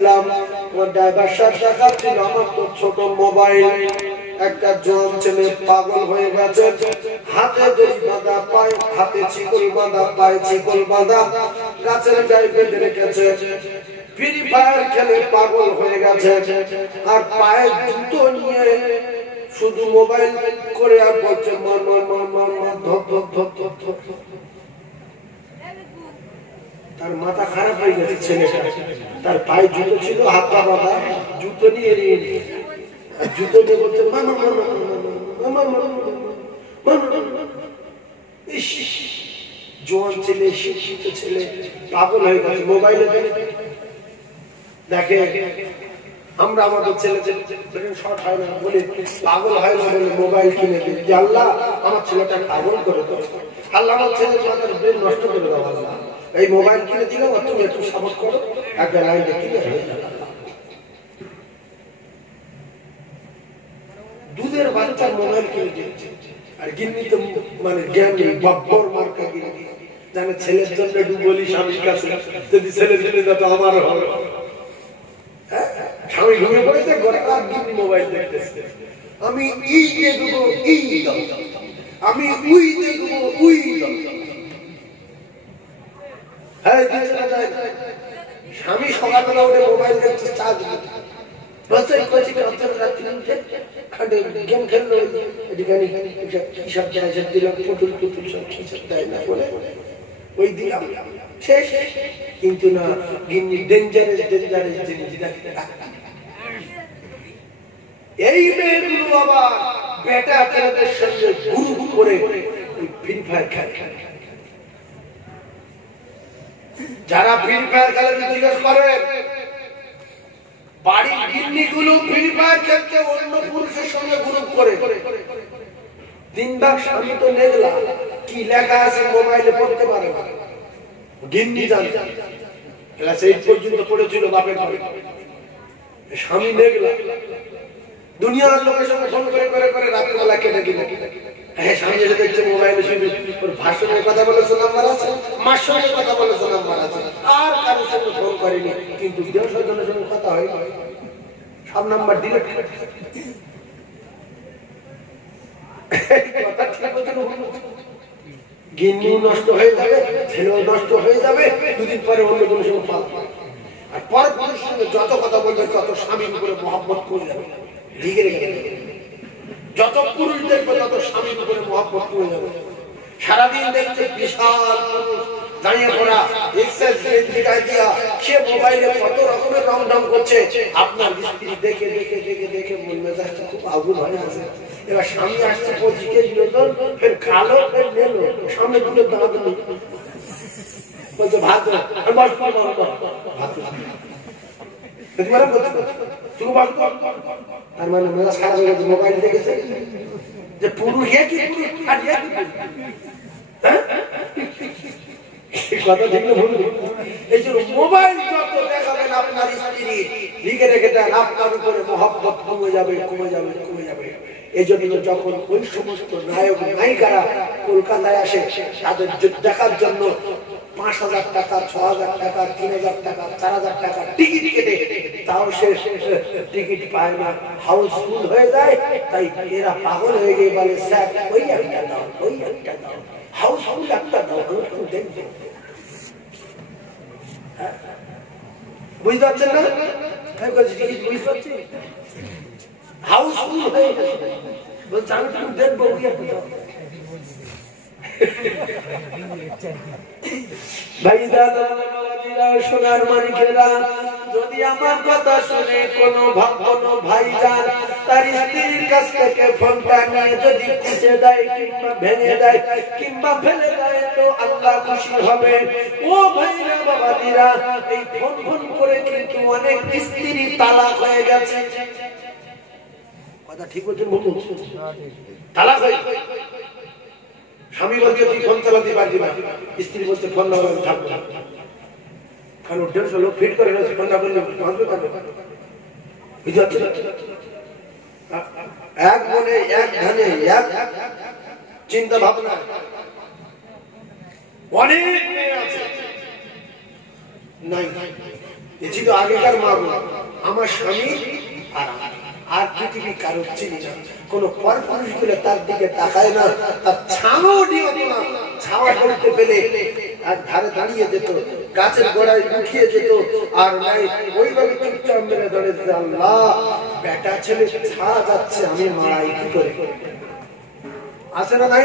Driver সাহেব দেখাচ্ছিল আমার তো ছোট মোবাইল, একটা জোয়ান ছেলে পাগল হয়ে গেছে, হাতে দড়ি বাঁধা, পায়ে হাতে চিকল বাঁধা, পায়ে চিকল বাঁধা, গাছের গায়ে বেঁধে রেখেছে, ফ্রি ফায়ার খেলে পাগল হয়ে গেছে, আর পায়ে জুতো নিয়ে শুধু মোবাইল করে আর বলছে মার মার মার মার মার, ধপ ধপ ধপ ধপ ধপ। তার মাথা খারাপ হয়ে গেছে ছেলেটা, তার পায়ে জুতো ছিল, হাত পা বাঁধা, জুতো নিয়ে জুতো নিয়ে বলছে মামা মামা মামা মামা। জোয়ান ছেলে, শিক্ষিত ছেলে পাগল হয়ে গেছে মোবাইলে দেখে। আমরা আমাদের ছেলেদের ব্রেন শর্ট হয় না বলে, পাগল হয় না বলে মোবাইল কিনে দিই যে আল্লাহ আমার ছেলেটা পাগল করে দেবো, আল্লাহ আমার ছেলের মাথার ব্রেন নষ্ট করে দেবো, আল্লাহ এই মোবাইল কিনে দিলাম, তুমি একটু সাপোর্ট করো, একটা লাইন কিনে হয়ে যাবে। দুধের বাচ্চার মোবাইল কিনে দিচ্ছে, আর গিন্নি তো মানে জ্ঞানী বাব্বর মার্কা গিন্নি, জানে ছেলের জন্য একটু বলি স্বামীর কাছে, যদি ছেলের জন্য যাতে আমার হবে। স্বামী ঘুমিয়ে পড়েছে, ঘরে আর গিন্নি মোবাইল দেখতেছে, আমি ই দেখবো ই দাও, আমি উই দেখবো উই দাও। হ্যাঁ স্বামী সকালবেলা উঠে মোবাইল দেখছে, চার্জ গেম খেললো, সব জায়গা দিলাম, পুতুল টুতুল সব দেয় না বলে ওই দিলাম শেষ। কিন্তু না, গিন্নি ডেঞ্জারাস ডেঞ্জারাস জিনিস দেখতে। এই মেয়েগুলো বাবা বেটা ছেলেদের সঙ্গে গ্রুপ করে ফ্রি ফায়ার খেলে। যারা ফ্রি ফায়ার খেলে জিজ্ঞেস করে, বাড়ির গিন্নিগুলো ফ্রি ফায়ার খেলছে অন্য পুরুষের সঙ্গে গ্রুপ করে। দিনবার স্বামী তো নেগলা, কি লেখা আছে মোবাইলে পড়তে পারে না, গিন্নি জানে, ক্লাস 8 পর্যন্ত পড়েছিল বাপের ঘরে। স্বামী নেগলা, দুনিয়ার লোকের সঙ্গে ফোন করে করে করে রাত্রিবেলা কেটে দিল। হ্যাঁ, স্বামী এসে দেখছে মোবাইলে শুধু ওর ভাষণের কথা বলেছে, নাম্বার আছে, মার সঙ্গে কথা বলেছে, নাম্বার আছে, আর কারোর সঙ্গে ফোন করেনি। কিন্তু বিদেশ স্বজনের সঙ্গে কথা হয়, সব নাম্বার ডিলিট করে। গিন্নিও নষ্ট হয়ে যাবে, ছেলেও নষ্ট হয়ে যাবে, দুদিন পরে অন্য কোনো সঙ্গে পাবে। আর পরের পুরুষের সঙ্গে যত কথা বলবে তত স্বামীর উপরে মহব্বত করে যাবে, লিখে রেখে দেবে। যত পুরুষ দেখবে তত স্বামীর উপরে মহব্বত করে যাবে। সারাদিন দেখছে বিশাল পুরুষ দাঁড়িয়ে পড়া, সে মোবাইলে কত রকমের রং ঢং করছে, আপনার স্ত্রী দেখে দেখে দেখে দেখে বলবে খুব আগুন হয়ে আছে। এবার স্বামী আসছে 25 কেজি ওজন, ফের খালো, ফের নেলো, সামনে দুটো দাঁত বলছে ভাত ভাত তার মানে মেলা সারা হয়ে মোবাইল দেখেছে যে পুরুষ একই পুরুষ আর একই কথা ঠিক না ভুল? এই জন্য মোবাইল যত দেখাবেন আপনার স্ত্রী, লিখে রেখে দেন, আপনার উপরে মহব্বত কমে যাবে কমে যাবে কমে যাবে। এই জন্য যখন ওই সমস্ত নায়ক নায়িকারা কলকাতায় আসে, তাদের দেখার জন্য 5,000 টাকা, 6,000 টাকা, 3,000 টাকা, 4,000 টাকা টিকিট কেটে, তাও সে টিকিট পায় না, হাউসফুল হয়ে যায়। তাই এরা পাগল হয়ে গিয়ে বলে, স্যার ওই একটা দাও, ওই একটা দাও, হাউসফুল একটা দাও, দেখবে। বুঝতে পারছেন না? বুঝতে পারছি, হাউসফুল হয়ে গেছে, বলছে আমি তুমি দেখবো ওই একটা দাও। সোনার মানিকেরা, যদি আমার কথা শুনে কোনো ভাইজান তার স্ত্রীর কাছ থেকে ফোনটা নিয়ে যদি খুঁজে দেয় কিংবা ভেঙে দেয় কিংবা ফেলে দেয়, তো আল্লাহ খুশি হবে। ও ভাইরা বাবাজিরা, এই ফোন ফোন করে কিন্তু অনেক স্ত্রী তালাক হয়ে গেছে। কথা ঠিক বলছেন? তালাক হয়ে স্বামী বলছে তুই ফোন চালাতে পারবি না, স্ত্রী বলছে ফোন না হলে থাকবো না। কারণ 150 লোক ফিট করে না, ফোন না করলে ভাঙতে পারবে। এক মনে এক ধানে এক চিন্তা ভাবনা। অনেক মেয়ে আছে নাই এ ছিল আগেকার মা বোন। আমার স্বামী আর পৃথিবী কারোর চিনি না, কোন পর পুরুষ বলে তার দিকে তাকায় না, তার ছাওয়াও দিও না, ছাওয়া ধরতে পেলে আর ধারে দাঁড়িয়ে যেত, গাছের গোড়ায় লুকিয়ে যেত, আর নাই ওইভাবে চুপচাপ মেরে ধরে আল্লাহ বেটা ছেলে ছাড়া যাচ্ছে, আমি মারাই কি করে? আছে না নাই?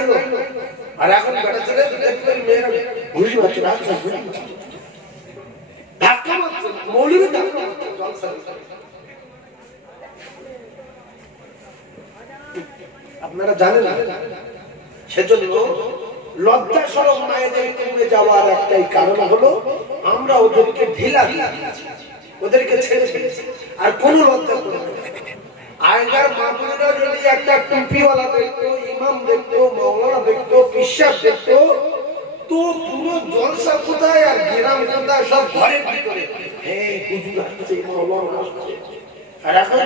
আর এখন বেটা ছেলে দেখবেন মেয়েরা ঘুষি মারছে, ধাক্কা মারছে, মৌলির ধাক্কা মারছে, জলসা। আপনারা জানেন না, সেজন্য লজ্জা শরম মায়েদের কমে যাওয়ার একটাই কারণ হলো আমরা ওদেরকে ঢিলা দিয়েছি, ওদেরকে ছেড়ে দিয়েছি, আর কোনো লজ্জা করবে না। আগেকার মানুষরা যদি একটা টুপিওয়ালা দেখতো, ইমাম দেখতো, মাওলানা দেখতো, পিসাব দেখতো, তো পুরো জলসা কোথায় আর গ্রাম কোথায় সব ঘরের ভিতরে, হ্যাঁ হুজুর আসছে, মাওলানা আসছে। আর এখন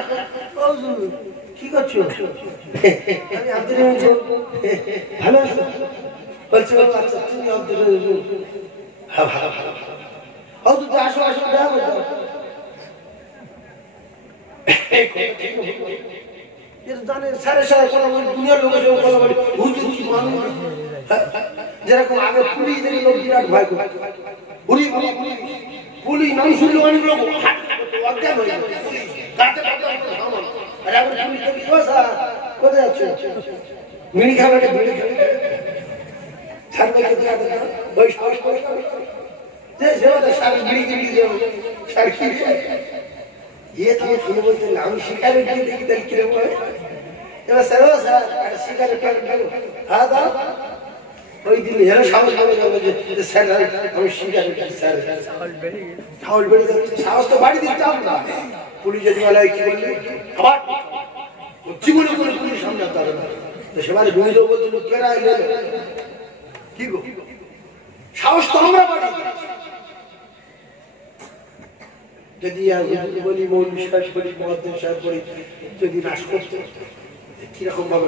কি করছো? আমি আব্দুল রহিম, ভালো আছো? বলছে আচ্ছা তুমি আব্দুল রহিম? হ্যাঁ ভালো ভালো ভালো। ও তুই আসো আসো, দেখা করো। যেরকম আগে পুলিশের লোক বিরাট ভয় করত, পুলিশ নাম শুনলে অনেক লোক অজ্ঞান হয়ে যাবে, আর এখন পুলিশ কোথায় যাচ্ছে? মিনি খাবে, মিনি খাবে, ছাড়বে ওই সাহস করে বিড়ি কিনে সার কি ইয়ে তুমি শুনে বলতে আমি শিকারের দিয়ে দেখি তাই কিরকম হয়। এবার স্যার শিকারের হ্যাঁ দাও ওই দিন এরা সাহস হবে যে স্যার আমি শিকারের স্যার সাহস বেড়ে যাচ্ছে, সাহস তো বাড়ি দিতে না। পুলিশ যদি বলে কি বললে আবার জীবনে করে পুলিশ সামনে আসতে না, তো সেবারে গুণিত বলছিল কেরা এলে কি গো, সাহস তো আমরা বাড়ি। যদি বলি মৌল বিশ্বাস করি, মহাদ্দেব সাহেব করি, যদি নাশ করতে কিরকম ভাবে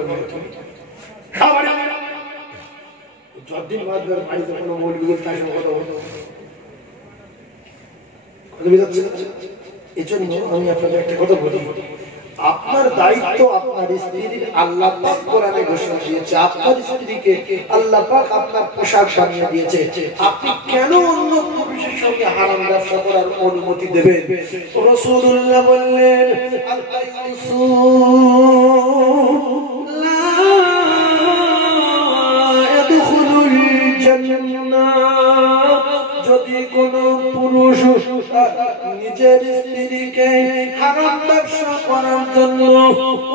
যতদিন বাদ বাড়িতে কোনো মৌলবি বলতে আসে কথা হতো। এই জন্য আমি আপনাদের একটা কথা বলি, আপনার দায়িত্ব আপনার স্ত্রীর আল্লাহ পাক কোরআনে ঘোষণা দিয়েছে, আপনার স্ত্রীকে আল্লাহ পাক আপনার পোশাক বানিয়ে দিয়েছে, আপনি কেন অন্য পুরুষের সঙ্গে হারাম ব্যবসা করার অনুমতি দেবেন? রাসূলুল্লাহ বললেন যদি কোন পুরুষ নিজের স্ত্রীকে হারাম ব্যবসা করার জন্য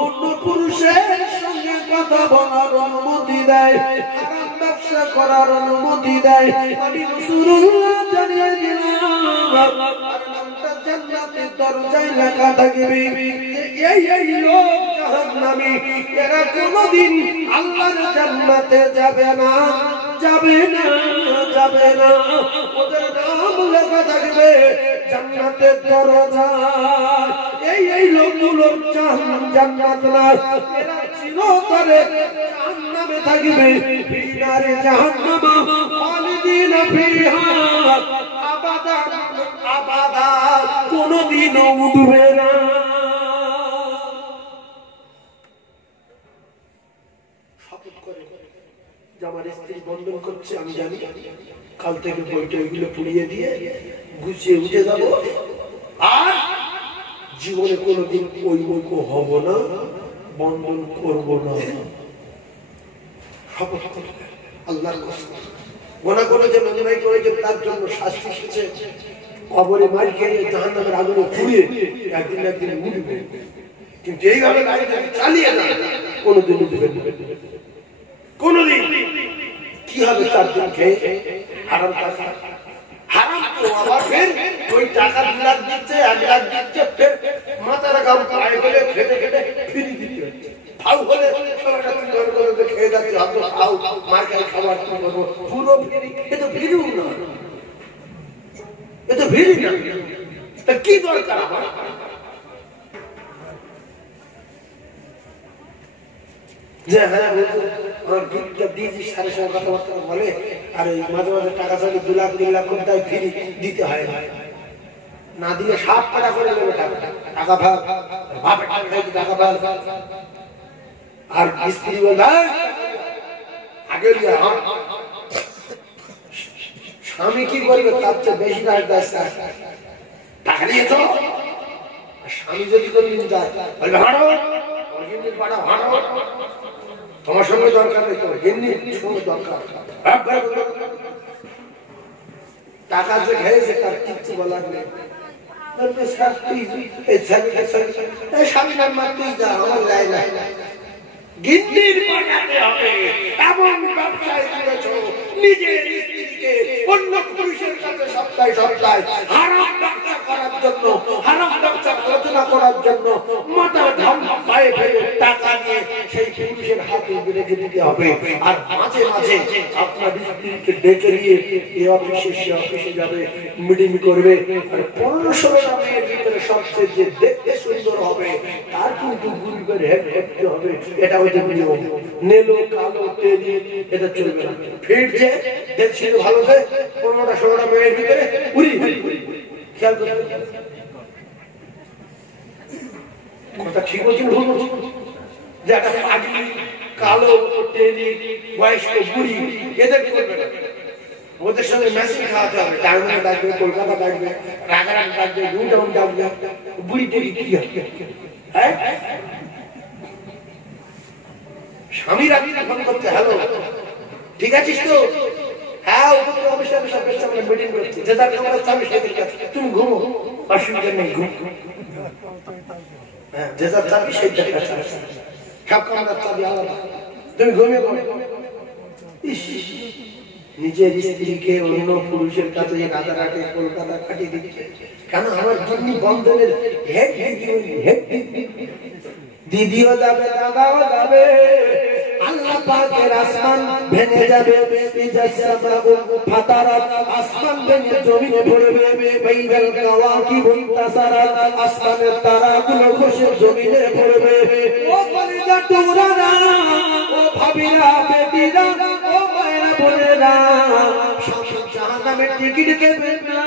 অন্য পুরুষের সঙ্গে কথা বলার অনুমতি দেয়, হারাম ব্যবসা করার অনুমতি দেয়, আমি রাসূলুল্লাহ জানিয়ে দিলাম জান্নাতের দরজায় লেখা থাকবে এই লোক জাহান্নামী, এরা কোনদিন আল্লাহর জান্নাতে যাবে না, যাবে না, যাবে না। ওদের নাম লেখা থাকবে জান্নাতের দরজায়। এই লোকগুলোর জান্নাত না, এরা চিরতরে জাহান্নামে থাকবে, ফিনারে জাহান্নামা খালিদিনা ফিহা আবাদান আবাদা, কোনদিনও উঠবে না। শপথ করে আমার স্ত্রী বন্ধন করছে, আমি জানি কাল থেকে বইটা ওইগুলো পুড়িয়ে দিয়ে গুছিয়ে উঠে যাব, আর জীবনে কোনোদিন ওই বইকে হব না, বন্ধন করব না। আল্লাহর কসম, গোনা করে যে অন্যায় করেছে তার জন্য শাস্তি এসেছে, কবরে মার খেয়ে জাহান্নামের আগুনে পুড়িয়ে একদিন একদিন উঠবে, কিন্তু এইভাবে গাড়ি চালিয়ে না কোনোদিন উঠবে না, কোনদিন। কি হবে? 4 দিন খেয়ে হারাম টাকা, হারাম তো আবার ফের ওই টাকা 2 লাখ দিচ্ছে, 1 লাখ দিচ্ছে, ফের মাথার গাম পায়ে ফেলে খেতে খেতে ফিরি দিতে হচ্ছে। ফাউ হলে খেয়ে যাচ্ছে, ভাবতো ফাউ মার খাই খাবার করবো, পুরো ফিরি। এ তো ফিরিও না, এ তো ফিরি না, তা কি দরকার আমার? যে হ্যাঁ আমার বিদ্যা দিয়েছি সারের সঙ্গে কথাবার্তা বলে, আর ওই মাঝে মাঝে টাকা চাইলে 2 লাখ 3 লাখ করে ফিরি দিতে হয় না। না দিয়ে সাপ কাটা করে নেবে টাকা ভাগ বাপের টাকা ভাগ আর স্ত্রী বলে আগে স্বামী কি করবে তার চেয়ে বেশি টাকা নিয়ে তো স্বামী যদি কোনদিন যায় বলবে হাঁটো তোমার সঙ্গে দরকার নেই তোমার গিন্নির সঙ্গে দরকার টাকা যে খেয়েছে তার কিচ্ছু বলার নেই স্বামী নাম তুই যা আমার যায় না গিন্নির পাঠাতে হবে এমন ব্যবসায় করেছো নিজের স্ত্রীকে অন্য পুরুষের কাছে সপ্তাহে সপ্তাহে হারাম ব্যবসা করার জন্য হারাম ব্যবসা আলোচনা করার জন্য মাথার ঘাম পায়ে ফেলে টাকা নিয়ে সেই পুরুষের হাতে রেখে দিতে হবে আর মাঝে মাঝে আপনার স্ত্রীকে ডেকে নিয়ে এই অফিসে সে অফিসে যাবে মিটিং করবে আর 15-16টা মেয়ের ভিতরে সবচেয়ে যে দেখতে সুন্দর হবে তার কিন্তু গুলি করে হেড করতে হবে এটা হচ্ছে নিয়ম নেলো কালো তেজি এটা চলবে না ফিরছে দেখছিল ভালো হয় 15-16টা মেয়ের ভিতরে উড়ি খেয়াল করতে কথা ঠিক বলছি ভুল বলছি যে একটা পাগলি কালো তেজি বয়স্ক বুড়ি এদের করবে না ওদের সঙ্গে মেশিন খাওয়াতে হবে ডায়মন্ড ডাকবে কলকাতা ডাকবে রাগারাগ ডাকবে গুন্ডাউন ডাকবে বুড়ি টেরি কি হবে হ্যাঁ স্বামীর আগে ফোন করতে হ্যালো ঠিক আছিস তো হ্যাঁ অবশ্যই আমি সরকারের সামনে মিটিং করছি যে তার কামরা চাবি সেদিন কাছে তুমি ঘুমো অসুবিধা নেই ঘুম হ্যাঁ যে তার চাবি সেইটার কাছে সব কামরার চাবি আলাদা তুমি ঘুমিয়ে পড়ো নিজের স্ত্রীকে অন্য পুরুষের কাছে রাজারহাটে কলকাতা কাটিয়ে দিচ্ছে কেন আমার জন্য বন্ধনের দিদিও যাবে দাদাও যাবে আল্লাহ পাকের আসমান ভেঙে যাবে আসমান ভেঙে জমিনে পড়বে বাইদাল কাওয়াকিবুন তাসারাত আসমানের তারাগুলো খসে জমিনে পড়বে ও কলিজা টুকরারা ও ভাবিরা বেটিরা ও মায়েরা বোনেরা জাহান্নামের টিকিট দেবেন না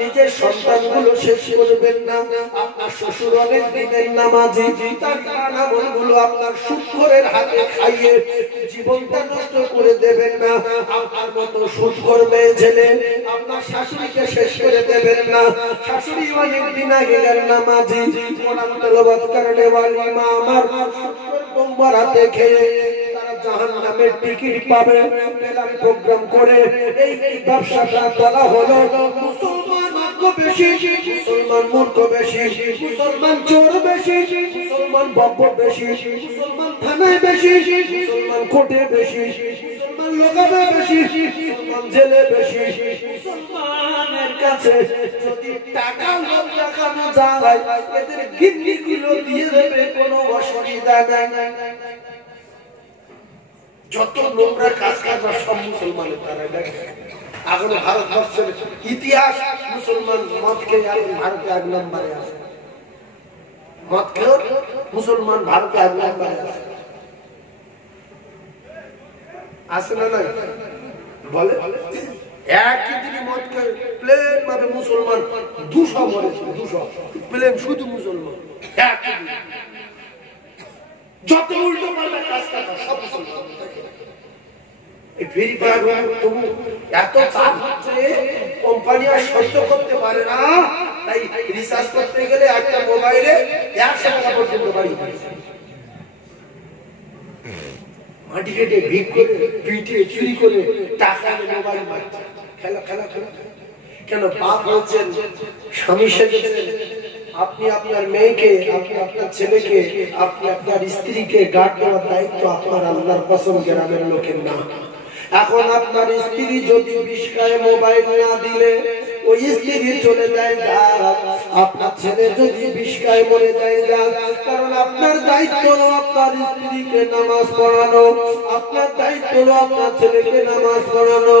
নিজের সন্তানগুলো শেষ করবেন না আপনার শ্বশুর অনেক দিনের নামাজি তার আমলগুলো আপনার সুদখোরের হাতে খাইয়ে জীবনটা নষ্ট করে দেবেন না আপনার মতো সুদখোর মেয়ে ছেলে আপনার শাশুড়িকে শেষ করে দেবেন না শাশুড়ি অনেক দিন আগে গেল নামাজি কোরআন তেলাওয়াত করনে ওয়ালি মা আমার সুদখোর বৌমার হাতে খেয়ে জাহান্নামের টিকিট পাবে প্ল্যান প্রোগ্রাম করে এই ব্যবসাটা করা হলো মুসলমান ভাগ্য বেশি মুসলমান মূর্খ বেশি মুসলমান চোর বেশি মুসলমান বব্ব বেশি মুসলমান থানায় বেশি মুসলমান কোর্টে বেশি মুসলমান লোকাবে বেশি মুসলমান জেলে বেশি মুসলমানের কাছে যদি টাকা লোক দেখানো যায় এদের গিন্নিগুলো দিয়ে দেবে কোনো অসুবিধা নাই যত নোংরা কাজ কারবার সব মুসলমানের দ্বারা দেখে এখন ভারতবর্ষের ইতিহাস মুসলমান মদকে ভারতে 1 নম্বরে আছে মদকে মুসলমান ভারতে 1 নম্বরে আছে আছে না নাই বলে একই দিনে মদকে প্লেন ভাবে মুসলমান 200 মরেছে 200 প্লেন শুধু মুসলমান একই দিনে যত উল্টো পাল্টা কাজ কারবার সব মুসলমান এত চাপ হচ্ছে কোম্পানি আর সহ্য করতে পারে না তাই রিসার্চ করতে গেলে একটা মোবাইলে 100 টাকা পর্যন্ত বাড়ি মাটি কেটে ভিক করে পিটিয়ে চুরি করে টাকা মোবাইল মারছে খেলা খেলা খেলা কেন বাপ হচ্ছেন স্বামী সেজেছেন আপনি আপনার মেয়েকে আপনি আপনার ছেলেকে আপনি আপনার স্ত্রীকে গার্ড দেওয়ার দায়িত্ব আপনার আল্লাহর কসম গ্রামের লোকের না এখন আপনার স্ত্রী যদি বিষয়ে মোবাইল না দিলে ওই স্ত্রী চলে যায় আপনার ছেলে যদি বিষয়ে মরে যায় কারণ আপনার দায়িত্ব আপনার স্ত্রীকে নামাজ পড়ানো আপনার দায়িত্ব আপনার ছেলেকে নামাজ পড়ানো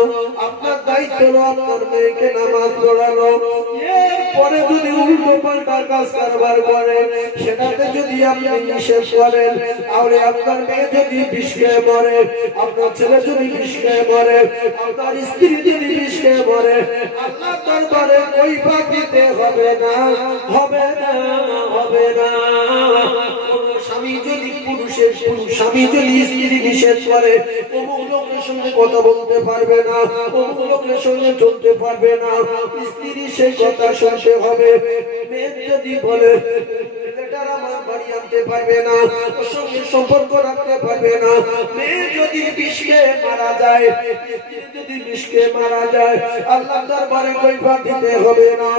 আপনার দায়িত্ব আপনার মেয়েকে নামাজ পড়ানো পরে যদি উল্টো পাল্টা কাজ কারবার করে সেটাতে যদি আপনি নিষেধ করেন, তাহলে আপনার মেয়ে যদি বিষ খেয়ে মরে, আপনার ছেলে যদি বিষ খেয়ে মরে, আপনার স্ত্রী যদি বিষ খেয়ে মরে, আল্লাহ দরবারে কৈফিয়ত দিতে হবে না, হবে না, হবে না। স্বামী যদি স্বামী যদি স্ত্রী নিষেধ করে, অমুক লোকের সঙ্গে কথা বলতে পারবে না, অমুক লোকের সঙ্গে চলতে পারবে না, স্ত্রী সেই কথা শুনতে হবে। মেয়ে যদি বলে ছেলেটার আমার বাড়ি আনতে পারবে না, ওর সঙ্গে সম্পর্ক রাখতে পারবে না, মেয়ে যদি বিষে মারা যায়, স্ত্রী যদি বিষে মারা যায়, আল্লাহ দরবারে কৈফিয়ত দিতে হবে না।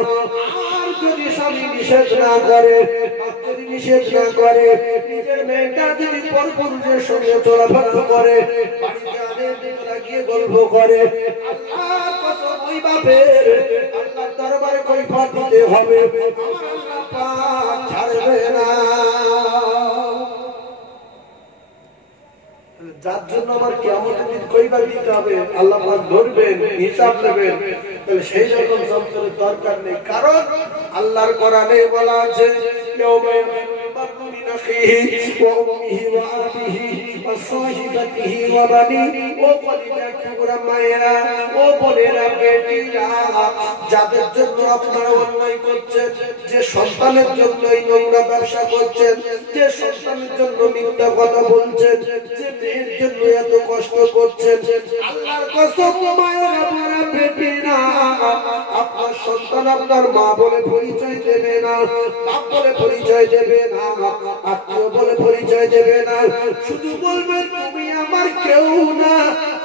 আর যদি স্বামী নিষেধ না করে, যদি নিষেধ না করে, নিজের মেয়েটা যদি পরপুরুষের সঙ্গে চলাফেরা করে, বাড়িতে আনে লাগিয়ে গল্প করে, আল্লাহ কসম ওই বাপের আল্লাহ দরবারে কৈফিয়ত দিতে হবে, আমার আল্লাহ পাক ছাড়বে না। যার জন্য আমার কিয়ামতের দিন কৈফিয়ত দিতে হবে, আল্লাহ পাক ধরবেন, হিসাব নেবেন, তাহলে সেই রকম যন্ত্রের দরকার নেই। কারণ আল্লাহর কোরআনে বলা আছে ইয়াউমা ইয়াফিরু মিন আখিহি ওয়া উম্মিহি ওয়া আবিহি ওয়া সাহিবাতিহি ওয়া বানিহি ও কলিজার মায়েরা, ও বোনেরা, বেটিরা, যাদের জন্য আপনারা অন্যায় করছেন, যে সন্তানের জন্য এই নোংরা ব্যবসা করছেন, যে সন্তানের জন্য মিথ্যা কথা বলছেন, যে মেয়ের জন্য এত কষ্ট করছেন, আল্লাহর কসম মায়েরা, বোনেরা, বেটিরা, আপনার সন্তান আপনার মা বলে পরিচয় দেবে না, বাপ বলে পরিচয় দেবে না, আত্মীয় বলে পরিচয় দেবে না, শুধু বলবে তুমি আমার কেউ না,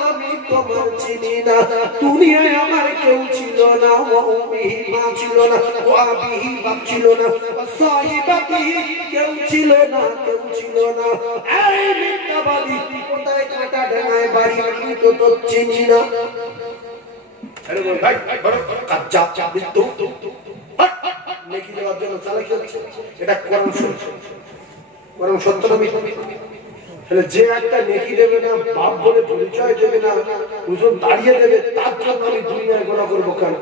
আমি তোমার চিনি না, দুনিয়ায় আমার কেউ ছিল না, ও উম্মিহি মা ছিল না, ও আবিহি বাপ ছিল না, ও সাহিবাতিহি কেউ ছিল না, কেউ ছিল না। এই মিথ্যাবাদী, কোথায় কাটা ডাঙায় বাড়ি, আমি তো তোর চিনি না। আরে ভাই বড় কাচ্চা বিদ্যু নেকি দেওয়ার জন্য চালাকি হচ্ছে, এটা কোরআন কোরআন সত্য নবী। তাহলে যে একটা নেকি দেবে না, বাপ বলে পরিচয় দেবে না, হুজুর দাঁড়িয়ে দেবে, তার জন্য আমি দুনিয়ায় গোনা করবো কেন?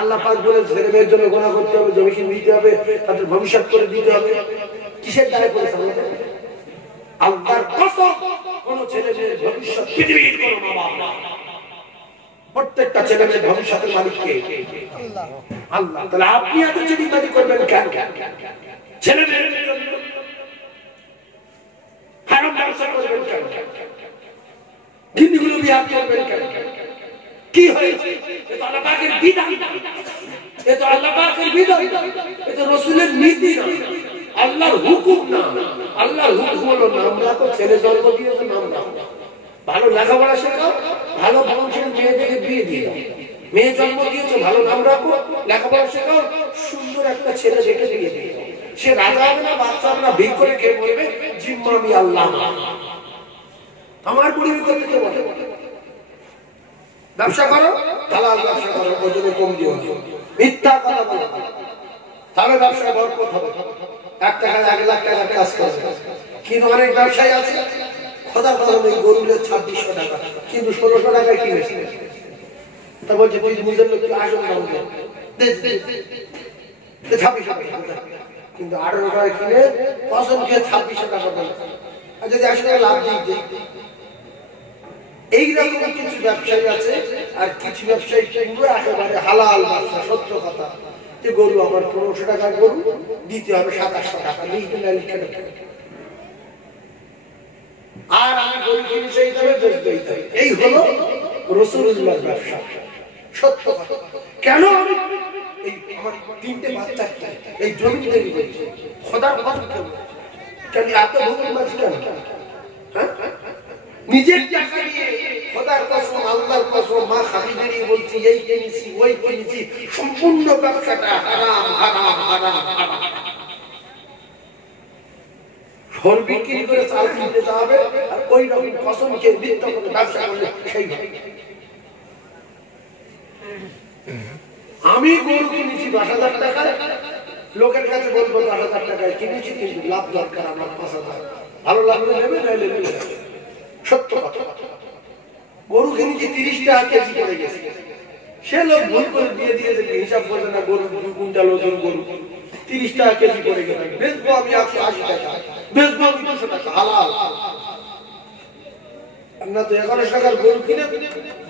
আল্লাহ পাক বলে ছেলে মেয়ের জন্য গোনা করতে হবে, জমি কিনে দিতে হবে, তাদের ভবিষ্যৎ করে দিতে হবে, কিসের দায় করেছে আমাদের? আল্লাহর কসম, কোন ছেলে মেয়ের ভবিষ্যৎ পৃথিবীর কোন মা বাপ না, প্রত্যেকটা ছেলে মেয়ের ভবিষ্যতের মালিক কে? আল্লাহ। আল্লাহ। তাহলে আপনি এত চিন্তা করবেন কেন? ছেলে মেয়ের জন্য হারাম ব্যবসা করবেন কেন? গিন্নিগুলো বিয়ে করবেন কেন? কি হয়েছে? এ তো আল্লাহ পাকের বিধান, এ তো আল্লাহ পাকের বিধান, এ তো রাসূলের নীতি না, আল্লাহর হুকুম না। আল্লাহর হুকুম হলো নাম রাখো, ছেলে জন্ম দিয়েছে নাম রাখো, ভালো লেখাপড়া শেখাও, ভালো বংশের মেয়েদেরকে বিয়ে দিয়ে দাও, মেয়ে জন্ম দিয়েছে ভালো নাম রাখো, লেখাপড়া শেখাও, সুন্দর একটা ছেলে দেখে বিয়ে দিয়ে দাও। সে রাজা হবে না, বাচ্চা হবে না, ভিড় করে কে বলবে জিম্মা আমি আল্লাহ, আমার পরিবার করতে কে বলে? ব্যবসা করো, হালাল ব্যবসা করো, ওজনে কম দিও, মিথ্যা কথা বলো, তাহলে ব্যবসায় বরকত হবে। 1 টাকা 1 লাখ টাকা কাজ করবে, কিন্তু অনেক ব্যবসায়ী আছে খোদা কসম এই গরুলের 2600 টাকা, কিন্তু 1600 টাকায় কিনেছে। তা বলছে তুই নিজের লোক আসল দাম দে, 2600 টাকা, কিন্তু 18 টাকায় কিনে কসম খেয়ে 2600 টাকা দেয়। আর যদি 100 টাকা লাভ দিই, এইরকম কিছু ব্যবসায়ী আছে। আর কিছু ব্যবসায়ী পুরো একেবারে হালাল ব্যবসা, সত্য কথা, যে গরু আমার 1500 টাকার গরু দিতে হবে 2700 টাকা, লিখে আর আমি গরু কিনে সেই দামে বেচতে হবে। এই হলো রাসূলুল্লাহর ব্যবসা, সত্য কথা। কেন আমি এই আমার 3টে বাচ্চা এই জমি তৈরি করছি, খোদার কথা কেন এত ভুল মাঝি কেন? হ্যাঁ, নিজের টাকা নিয়ে খোদার কসম, আল্লাহর কসম, মা খাদিজাকে বলছি এই কিনেছি ওই কিনেছি, সম্পূর্ণ ব্যবসাটা হারাম হারাম হারাম হারাম। ফল বিক্রি করে চাল কিনতে যাবে, আর ওই রকম কসমকে মিথ্যা করে ব্যবসা করলে সেই আমি গরু কিনেছি 10,000 টাকায়, লোকের কাছে বলবো 10,000 টাকায় কিনেছি, কিন্তু লাভ দরকার আমার 5,000, ভালো লাগলে নেবে, নাইলে নেবে। সত্য কথা, গরু কিনেছি 30 টাকা কেজি করে গেছে, সে লোক ভুল করে দিয়ে দিয়েছে, হিসাব করে না, গরু 2 কুইন্টাল ওজন গরু 30 টাকা কেজি করে গেল, বেচবো আমি 180 টাকা, বেচবো আমি 200 টাকা, হালাল। আমরা তো 1100 টাকার গরু কিনে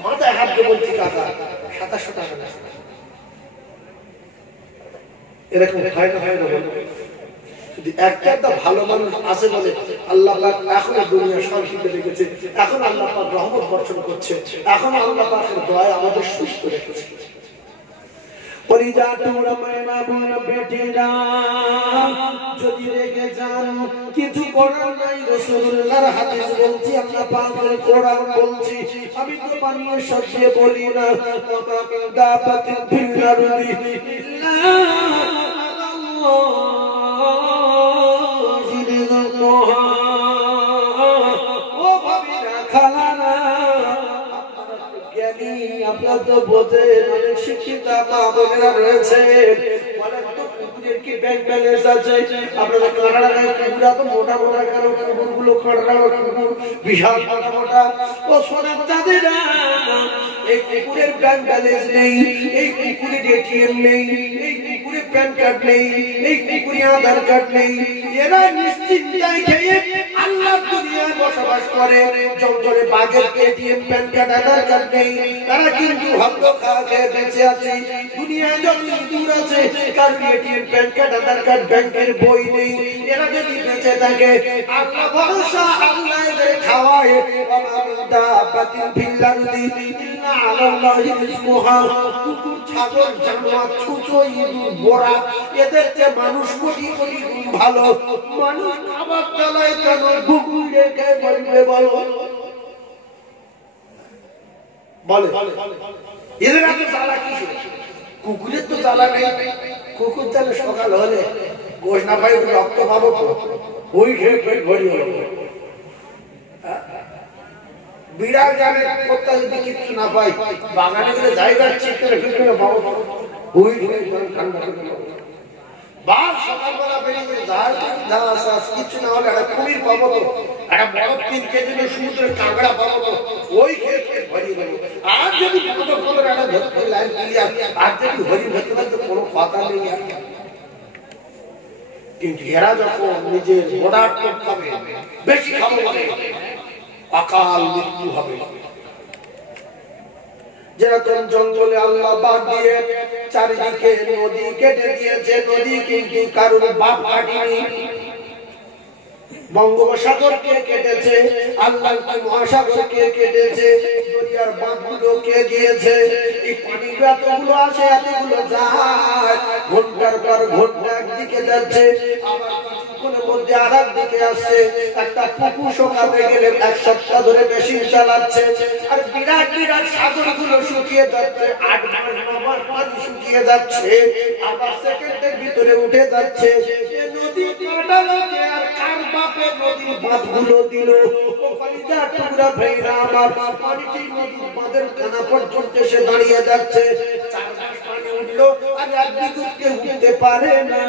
মাথায় হাত দিয়ে বলছি কাকা 2700 টাকা না, এরকম হয় না, হয় না? যদি একটা ভালো মানুষ আছে বলে আল্লাহ পাক এখনো দুনিয়া শান্তিতে রেখেছে, এখন আল্লাহ পাক রহমত বর্ষণ করছে, এখন আল্লাহ পাকের দয়ায় আমাদের সুস্থ রেখেছে। যদি রেগে যান কিছু করার নাই, রাসূলুল্লাহর হাদিস বলছি, আমরা পাকের কোরআন বলছি, আমি তো পানির সাথে বলি না, দাবাতিন ফিল আরদি ইল্লা আপনার তো বোঝেন অনেক শিক্ষিত মা বোনেরা রয়েছে, বলেন তো কুকুরের কি ব্যাংক ব্যালেন্স আছে? আপনাদের কানাডার কুকুরা তো মোটা মোটা, কারো কুকুরগুলো কানাডার কুকুর বিশাল মোটা মোটা। ও সোনার দাদিরা, এই কুকুরের ব্যাংক ব্যালেন্স নেই, এই কুকুরের এটিএম নেই, এই কুকুরের প্যান কার্ড নেই, এই কুকুরের আধার কার্ড নেই, এরা নিশ্চিন্তায় খেয়ে আল্লাহ দুনিয়ায় বসবাস করে। জঙ্গলে বাঘের এটিএম প্যান কার্ড আধার কার্ড নেই, তারা কিন্তু ভাগ্য খাওয়া খেয়ে বেঁচে আছে। দুনিয়ায় যত দূর আছে কারণ এটিএম প্যান কার্ড আধার কার্ড ব্যাংকের বই নেই, এরা যদি বেঁচে থাকে আল্লাহ ভরসা, আল্লাহ এদের খাওয়ায়। কুকুর ছাগল জানোয়ার ছুঁচো ইঁদুর বোরা, এদের যে মানুষ কোটি কোটি গুণ ভালো। মানুষ খাবার চালায় কেন কুকুর রেখে বলবে বলো, বলে এদের এত জ্বালা কি? কুকুরের তো জ্বালা নেই, কুকুর জানে সকাল হলে গোশ না পাই রক্ত পাবো, ওই খেয়ে পেট ভরি হলো। বিড়াল জানে কোথা যদি কিছু না পাই, বাগানে গেলে জায়গার চেক করে ফিরে পাবো, ওই ঠান্ডা বাঘ সকালবেলা বেরিয়ে যা কিছু না হলে একটা কুমির পাবো তো, একটা বড় 3 কেজি সমুদ্রের কাঁকড়া পাবো তো, ওই খেয়ে পেট ভরিয়ে দেবো। আর যদি একটা ধরতে লাইন ক্লিয়ার, আর যদি হরি ধরতে ধরতে কোনো কথা নেই। কিন্তু এরা যখন নিজের অর্ডার করতে হবে, বেশি খাবো বলে অকাল মৃত্যু হবে। যেরকম জঙ্গলে আল্লাহ বাদ দিয়ে চারিদিকে নদী কেটে দিয়েছে, নদী কিন্তু কারোর বাপ কাটেনি। বঙ্গোপসাগরকে কেটেছে আল্লাহ, মহাসাগরকে কেটেছে, দরিয়ার বাঁধগুলো কে দিয়েছে। এই পানি এতগুলো আসে, এতগুলো যায়, ঘন্টার পর ঘন্টা একদিকে যাচ্ছে, আবার কিছুক্ষণের মধ্যে আর একদিকে আসছে। একটা পুকুর শোকাতে গেলে 1 সপ্তাহ ধরে মেশিন চালাচ্ছে, আর বিরাট বিরাট সাগরগুলো শুকিয়ে যাচ্ছে, 8 মাস 9 মাস পানি শুকিয়ে যাচ্ছে, আবার সেকেন্ডের ভিতরে উঠে যাচ্ছে। নদী কাটালোকে আর কার বাপে নদীর বাঁধগুলো দিল, ও কলিজার টুকরা ভাইরা আমার, পানিটি নদীর বাঁধের কানা পর্যন্ত এসে দাঁড়িয়ে যাচ্ছে। 4 মাস পানি উঠলো আর একদিকে উঠতে পারে না।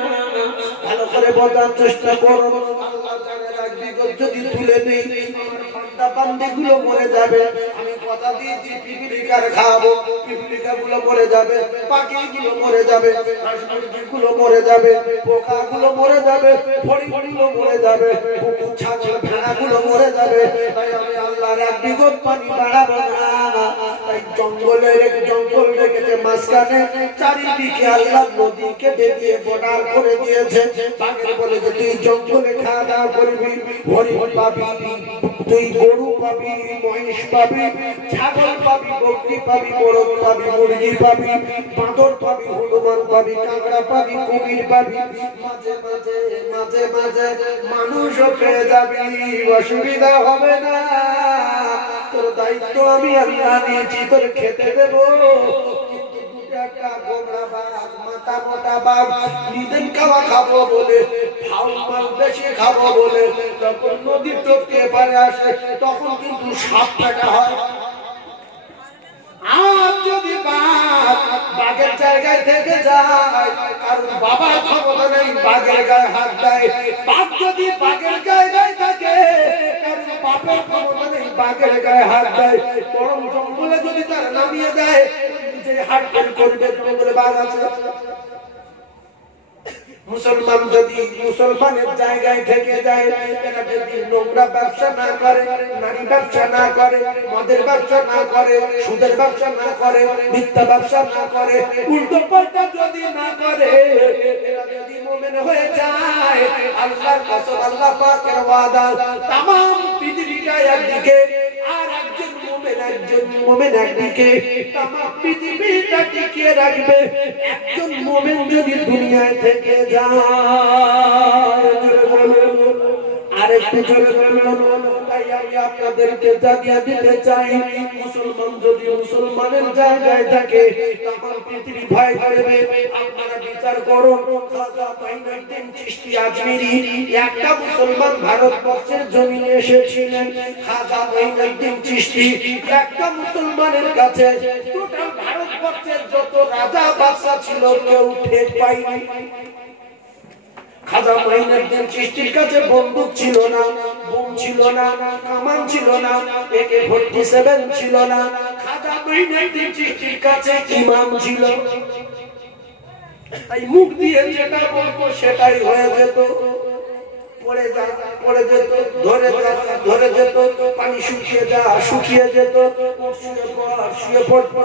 ভালো করে বোঝার চেষ্টা করো, আল্লাহ জানেন একদিকে যদি তুলে নেই আমার বান্দা বান্দিগুলো মরে যাবে। আমি কথা দিয়েছি পিপিলিকার খাবো, পিপিলিকাগুলো মরে যাবে, পাখিগুলো মরে যাবে, হাঁস মুরগিগুলো মরে যাবে, পোকাগুলো মরে যাবে, ফড়িংগুলো মরে যাবে, কুকুর ছাগল ভেড়াগুলো মরে যাবে। তাই আমি আল্লাহর এক বিগত পানি বাড়াবো না। তাই জঙ্গল রেখেছে মাঝখানে, চারিদিকে আল্লাহ নদী কেটে দিয়ে বর্ডার করে দিয়েছে। বাঘের বলে যে তুই জঙ্গলে খাওয়া দাওয়া করবি, হরিণ পাবি, তুই গরু পাবি, মহিষ পাবি, ছাগল পাবি, বকরি পাবি, মোরগ পাবি, মুরগি পাবি, বাঁদর পাবি, হনুমান পাবি, কাঁকড়া পাবি, কুমির পাবি, মাঝে মাঝে মাঝে মাঝে মানুষও পেয়ে যাবি, অসুবিধা হবে না। তোর দায়িত্ব আমি আল্লাহ নিয়েছি, তোর খেতে দেবো। কিন্তু 2টা গোমরা বাঘ, মাথা মোটা বাঘ, নিদেন খাওয়া খাবো বলে, ফাউল মাল বেশি খাবো বলে যখন নদীর টপকে পারে আসে, তখন কিন্তু 7 টাকা হয়। আর যদি বাঘের জায়গায় থেকে যায়, কারণ বাবার ক্ষমতা নেই বাঘের গায়ে হাত দেয়। বাঘ যদি বাঘের জায়গায় থাকে, কারণ বাপের ক্ষমতা নেই বাঘের গায়ে হাত দেয়। বরং জঙ্গলে যদি তার নামিয়ে দেয়, যে হাট বের করবে তুমি বলে বাদ আছে। মুসলমান যদি মুসলমানের জায়গায় থেকে যায়, এরা যদি নোংরা ব্যবসা না করে, নারী ব্যবসা না করে, মদের ব্যবসা না করে, সুদের ব্যবসা না করে, মিথ্যা ব্যবসা না করে, উল্টো পাল্টা যদি না করে, এরা যদি মুমিন হয়ে যায়, আল্লাহর কসম, আল্লাহ পাকের ওয়াদা, तमाम পৃথিবীটা একদিকে আর একজন মুমিন একদিকে, तमाम পৃথিবীটা টিকিয়ে রাখবে একজন মুমিন যদি দুনিয়ায় থেকে যায়। আরেকটু জোরে বলুন। তাই আমি আপনাদেরকে জানিয়ে দিতে চাই, মুসলমান যদি মুসলমানের জায়গায় থাকে, তখন পৃথিবী ভয় করবে। আপনারা বিচার করুন, খাজা মাইনুদ্দিন চিশতি আজমিরি একটা মুসলমান ভারতবর্ষের জমিনে এসেছিলেন। খাজা মাইনুদ্দিন চিশতি একটা মুসলমানের কাছে টোটাল ভারতবর্ষের যত রাজা বাদশা ছিল কেউ ঠেক পায়নি। খাজা মাইনুদ্দিন চিশতির কাছে বন্দুক ছিল না, বোম ছিল না, কামান ছিল না, AK-47 ছিল না। খাজা মাইনুদ্দিন চিশতির কাছে ইমাম ছিল। তাই মুখ দিয়ে যেটা বলবো সেটাই হয়ে যেত। পড়ে যেত, ধরে যেত, পানি শুকিয়ে যেত, শুয়ে পড়তো,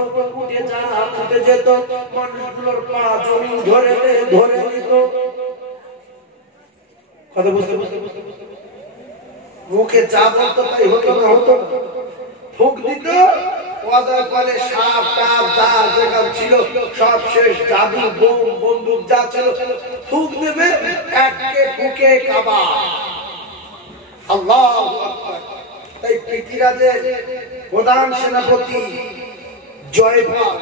উঠে যেত, মানুষগুলোর পা জমি ধরে নিত। কথা বুঝতে মুখে যা বলতো তাই হতো না, ফুঁক দিত, ওদের ফলে সাপ টাপ যা যেখান ছিল সব শেষ। জাদু, বোম, বন্দুক যা ছিল ফুঁক দেবে, একে ফুঁকে কাবা। আল্লাহু আকবার। তাই পৃথিবীর প্রধান সেনাপতি জয়পাল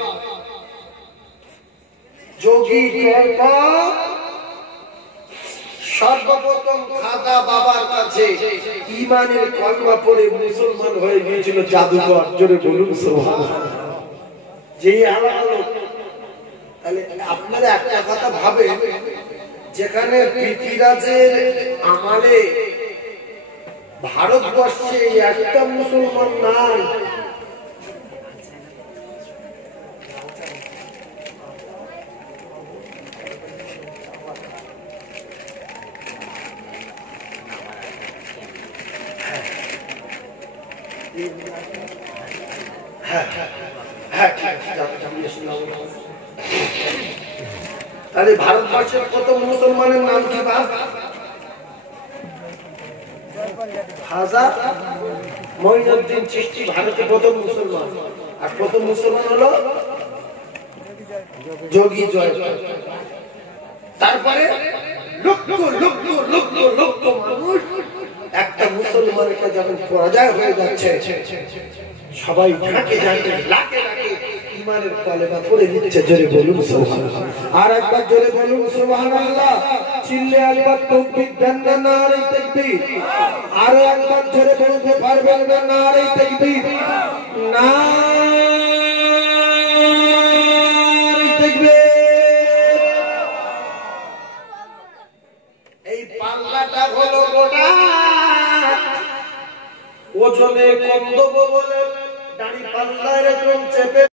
যোগী জয়পাল সর্বপ্রথম খাজা বাবার কাছে ঈমানের কলমা পড়ে মুসলমান হয়ে গিয়েছিল জাদুকর। জোরে বলুন সুবহানাল্লাহ। যেই আলো। তাহলে আপনারা একটা কথা ভাবেন, যেখানে পৃথিবীরাজের আমলে ভারতবর্ষে একটা মুসলমান নাই, তাহলে ভারতবর্ষের প্রথম মুসলমানের নাম কি? খাজা মাইনুদ্দিন চিশতি ভারতে প্রথম মুসলমান। আর প্রথম মুসলমান হলো যোগী জয়পাল। তারপরে লক্ষ লক্ষ লক্ষ লক্ষ মানুষ একটা মুসলমানকে যখন পরাজয় হয়ে যাচ্ছে, সবাই ঝাঁকে ঝাঁকে লাখে লাখে ঈমানের কলেমা পড়ে দিচ্ছে। জোরে বলুন সুবহানাল্লাহ। আর একবার জোরে বলুন সুবহানাল্লাহ। চিল্লে একবার তাকবীর দেন না, নারে তাকবীর। আর একবার জোরে বলতে পারবেন না, নারে তাকবীর, নারে তাকবীর। এই পাল্লাটা হলো গোটা, ওজনে কম দেবো বলে দাড়ি পাল্লা এরকম চেপে